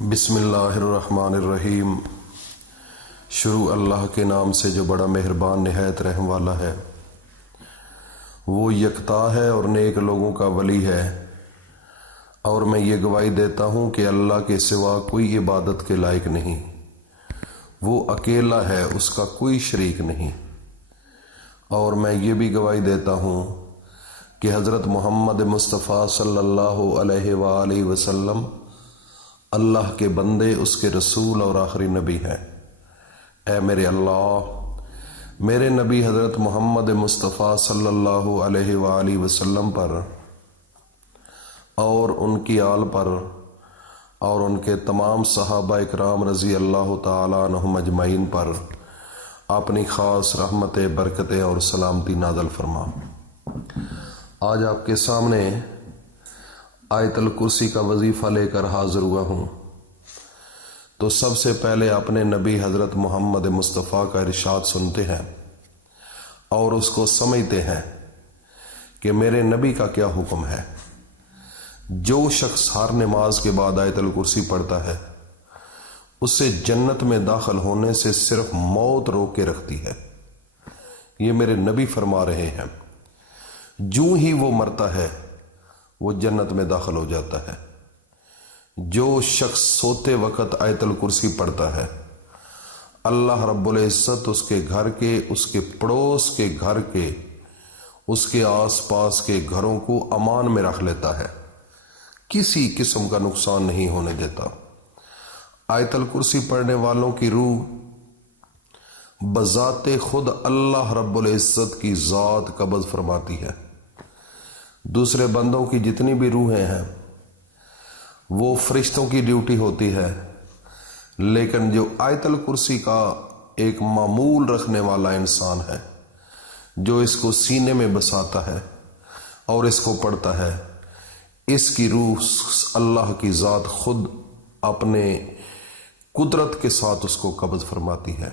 بسم اللہ الرحمن الرحیم۔ شروع اللہ کے نام سے جو بڑا مہربان نہایت رحم والا ہے۔ وہ یکتا ہے اور نیک لوگوں کا ولی ہے، اور میں یہ گواہی دیتا ہوں کہ اللہ کے سوا کوئی عبادت کے لائق نہیں۔ وہ اکیلا ہے، اس کا کوئی شریک نہیں۔ اور میں یہ بھی گواہی دیتا ہوں کہ حضرت محمد مصطفیٰ صلی اللہ علیہ وآلہ وسلم اللہ کے بندے، اس کے رسول اور آخری نبی ہیں۔ اے میرے اللہ، میرے نبی حضرت محمد مصطفیٰ صلی اللہ علیہ وآلہ وسلم پر اور ان کی آل پر اور ان کے تمام صحابہ اکرام رضی اللہ تعالیٰ عنہم اجمعین پر اپنی خاص رحمت، برکتیں اور سلامتی نازل فرما۔ آج آپ کے سامنے آیت الکرسی کا وظیفہ لے کر حاضر ہوا ہوں، تو سب سے پہلے اپنے نبی حضرت محمد مصطفیٰ کا ارشاد سنتے ہیں اور اس کو سمجھتے ہیں کہ میرے نبی کا کیا حکم ہے۔ جو شخص ہر نماز کے بعد آیت الکرسی پڑھتا ہے، اسے جنت میں داخل ہونے سے صرف موت روک کے رکھتی ہے۔ یہ میرے نبی فرما رہے ہیں۔ جو ہی وہ مرتا ہے وہ جنت میں داخل ہو جاتا ہے۔ جو شخص سوتے وقت آیت الکرسی پڑھتا ہے، اللہ رب العزت اس کے گھر کے، اس کے پڑوس کے گھر کے، اس کے آس پاس کے گھروں کو امان میں رکھ لیتا ہے، کسی قسم کا نقصان نہیں ہونے دیتا۔ آیت الکرسی پڑھنے والوں کی روح بذات خود اللہ رب العزت کی ذات قبض فرماتی ہے۔ دوسرے بندوں کی جتنی بھی روحیں ہیں وہ فرشتوں کی ڈیوٹی ہوتی ہے، لیکن جو آیت الکرسی کا ایک معمول رکھنے والا انسان ہے، جو اس کو سینے میں بساتا ہے اور اس کو پڑھتا ہے، اس کی روح اللہ کی ذات خود اپنے قدرت کے ساتھ اس کو قبض فرماتی ہے،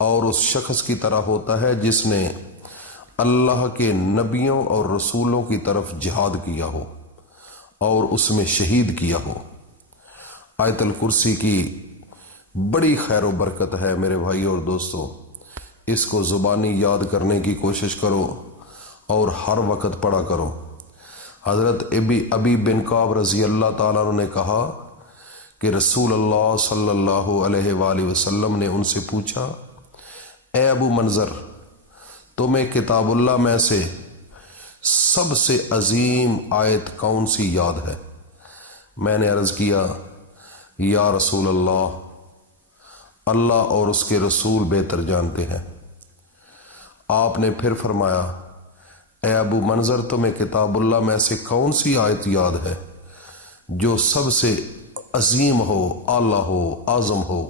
اور اس شخص کی طرح ہوتا ہے جس نے اللہ کے نبیوں اور رسولوں کی طرف جہاد کیا ہو اور اس میں شہید کیا ہو۔ آیت الکرسی کی بڑی خیر و برکت ہے میرے بھائی اور دوستو۔ اس کو زبانی یاد کرنے کی کوشش کرو اور ہر وقت پڑھا کرو۔ حضرت ابی بن کعب رضی اللہ تعالیٰ عنہ نے کہا کہ رسول اللہ صلی اللہ علیہ وآلہ وسلم نے ان سے پوچھا، اے ابو منظر، تمہیں کتاب اللہ میں سے سب سے عظیم آیت کون سی یاد ہے؟ میں نے عرض کیا، یا رسول اللہ، اللہ اور اس کے رسول بہتر جانتے ہیں۔ آپ نے پھر فرمایا، اے ابو منظر، تمہیں کتاب اللہ میں سے کون سی آیت یاد ہے جو سب سے عظیم ہو، اعلیٰ ہو، اعظم ہو؟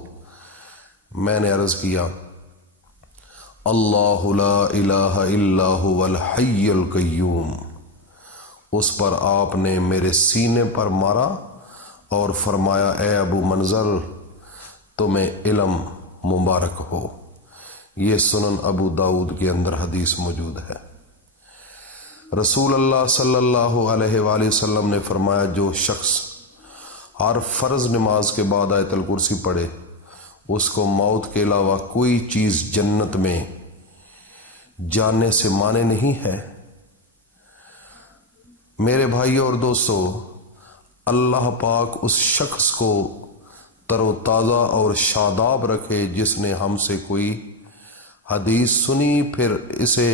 میں نے عرض کیا، اللہ لا الہ الا هو الحی القیوم۔ اس پر آپ نے میرے سینے پر مارا اور فرمایا، اے ابو منظر، تمہیں علم مبارک ہو۔ یہ سنن ابو داؤد کے اندر حدیث موجود ہے۔ رسول اللہ صلی اللہ علیہ وآلہ وسلم نے فرمایا، جو شخص ہر فرض نماز کے بعد آیت الکرسی پڑھے، اس کو موت کے علاوہ کوئی چیز جنت میں جانے سے مانے نہیں ہے۔ میرے بھائی اور دوستو، اللہ پاک اس شخص کو تر و تازہ اور شاداب رکھے جس نے ہم سے کوئی حدیث سنی، پھر اسے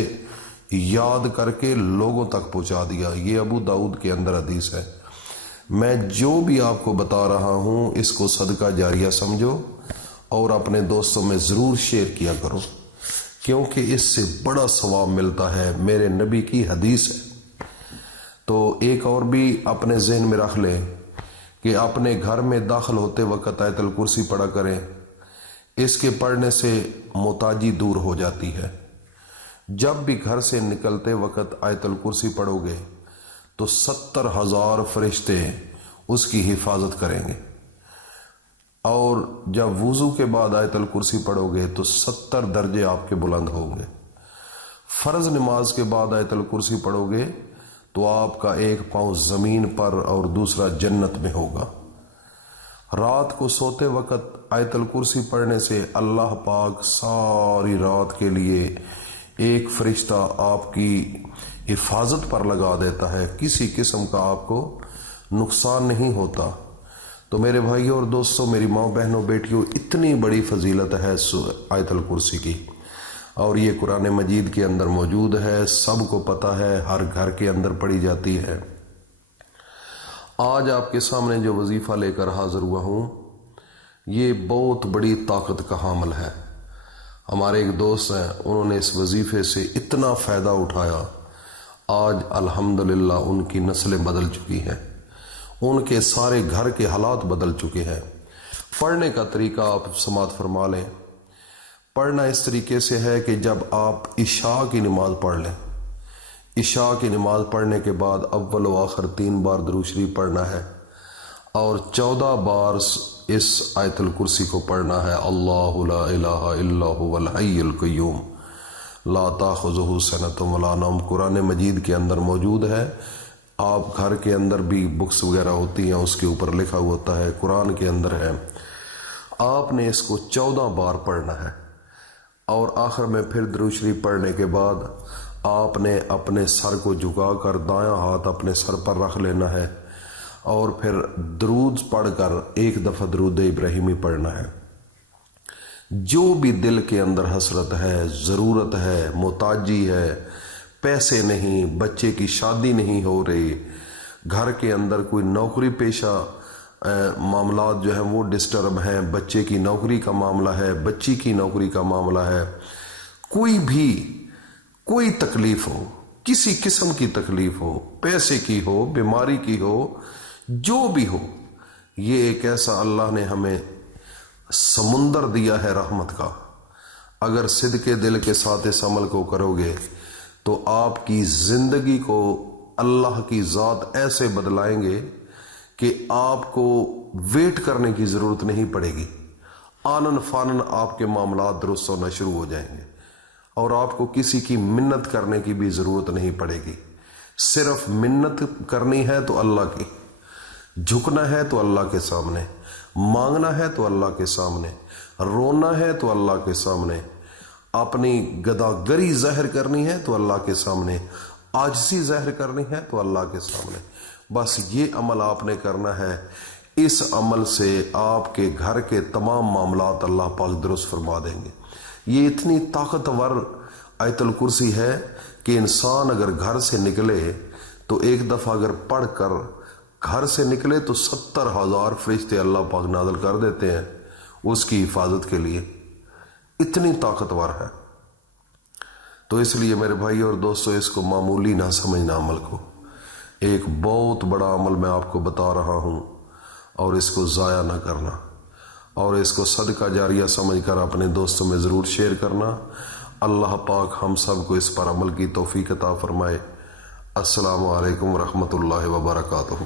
یاد کر کے لوگوں تک پہنچا دیا۔ یہ ابو داؤد کے اندر حدیث ہے۔ میں جو بھی آپ کو بتا رہا ہوں، اس کو صدقہ جاریہ سمجھو اور اپنے دوستوں میں ضرور شیئر کیا کرو، کیونکہ اس سے بڑا ثواب ملتا ہے۔ میرے نبی کی حدیث ہے۔ تو ایک اور بھی اپنے ذہن میں رکھ لیں کہ اپنے گھر میں داخل ہوتے وقت آیت الکرسی پڑھا کریں۔ اس کے پڑھنے سے محتاجی دور ہو جاتی ہے۔ جب بھی گھر سے نکلتے وقت آیت الکرسی پڑھو گے تو 70,000 فرشتے اس کی حفاظت کریں گے، اور جب وضو کے بعد آیت الکرسی پڑھو گے تو 70 درجے آپ کے بلند ہوں گے۔ فرض نماز کے بعد آیت الکرسی پڑھو گے تو آپ کا ایک پاؤں زمین پر اور دوسرا جنت میں ہوگا۔ رات کو سوتے وقت آیت الکرسی پڑھنے سے اللہ پاک ساری رات کے لیے ایک فرشتہ آپ کی حفاظت پر لگا دیتا ہے، کسی قسم کا آپ کو نقصان نہیں ہوتا۔ تو میرے بھائیوں اور دوستوں، میری ماں بہنوں بیٹیوں، اتنی بڑی فضیلت ہے آیت الکرسی کی، اور یہ قرآن مجید کے اندر موجود ہے، سب کو پتہ ہے، ہر گھر کے اندر پڑھی جاتی ہے۔ آج آپ کے سامنے جو وظیفہ لے کر حاضر ہوا ہوں، یہ بہت بڑی طاقت کا حامل ہے۔ ہمارے ایک دوست ہیں، انہوں نے اس وظیفے سے اتنا فائدہ اٹھایا، آج الحمدللہ ان کی نسلیں بدل چکی ہیں، ان کے سارے گھر کے حالات بدل چکے ہیں۔ پڑھنے کا طریقہ آپ سماعت فرما لیں۔ پڑھنا اس طریقے سے ہے کہ جب آپ عشاء کی نماز پڑھ لیں، عشاء کی نماز پڑھنے کے بعد اول و آخر 3 بار درود شریف پڑھنا ہے، اور 14 بار اس آیت الکرسی کو پڑھنا ہے۔ اللہ لا الہ الا هو الحی القیوم لا تاخذہ سنۃ ولا نوم، قرآن مجید کے اندر موجود ہے۔ آپ گھر کے اندر بھی بکس وغیرہ ہوتی ہیں، اس کے اوپر لکھا ہوا ہوتا ہے، قرآن کے اندر ہے۔ آپ نے اس کو 14 بار پڑھنا ہے، اور آخر میں پھر درود شریف پڑھنے کے بعد آپ نے اپنے سر کو جھکا کر دایاں ہاتھ اپنے سر پر رکھ لینا ہے، اور پھر درود پڑھ کر ایک دفعہ درود ابراہیمی پڑھنا ہے۔ جو بھی دل کے اندر حسرت ہے، ضرورت ہے، محتاجی ہے، پیسے نہیں، بچے کی شادی نہیں ہو رہی، گھر کے اندر کوئی نوکری پیشہ معاملات جو ہیں وہ ڈسٹرب ہیں، بچے کی نوکری کا معاملہ ہے، بچی کی نوکری کا معاملہ ہے، کوئی تکلیف ہو، کسی قسم کی تکلیف ہو، پیسے کی ہو، بیماری کی ہو، جو بھی ہو، یہ ایک ایسا اللہ نے ہمیں سمندر دیا ہے رحمت کا۔ اگر صدقے دل کے ساتھ اس عمل کو کرو گے تو آپ کی زندگی کو اللہ کی ذات ایسے بدلائیں گے کہ آپ کو ویٹ کرنے کی ضرورت نہیں پڑے گی، آنن فانن آپ کے معاملات درست ہونا شروع ہو جائیں گے، اور آپ کو کسی کی منت کرنے کی بھی ضرورت نہیں پڑے گی۔ صرف منت کرنی ہے تو اللہ کی، جھکنا ہے تو اللہ کے سامنے، مانگنا ہے تو اللہ کے سامنے، رونا ہے تو اللہ کے سامنے، اپنی گداگری ظاہر کرنی ہے تو اللہ کے سامنے، عاجزی ظاہر کرنی ہے تو اللہ کے سامنے۔ بس یہ عمل آپ نے کرنا ہے۔ اس عمل سے آپ کے گھر کے تمام معاملات اللہ پاک درست فرما دیں گے۔ یہ اتنی طاقتور آیت الکرسی ہے کہ انسان اگر گھر سے نکلے تو ایک دفعہ اگر پڑھ کر گھر سے نکلے تو 70,000 فرشتے اللہ پاک نازل کر دیتے ہیں اس کی حفاظت کے لیے، اتنی طاقتور ہے۔ تو اس لیے میرے بھائی اور دوستو، اس کو معمولی نہ سمجھنا، عمل کو ایک بہت بڑا عمل میں آپ کو بتا رہا ہوں، اور اس کو ضائع نہ کرنا، اور اس کو صدقہ جاریہ سمجھ کر اپنے دوستوں میں ضرور شیئر کرنا۔ اللہ پاک ہم سب کو اس پر عمل کی توفیق عطا فرمائے۔ السلام علیکم ورحمۃ اللہ وبرکاتہ۔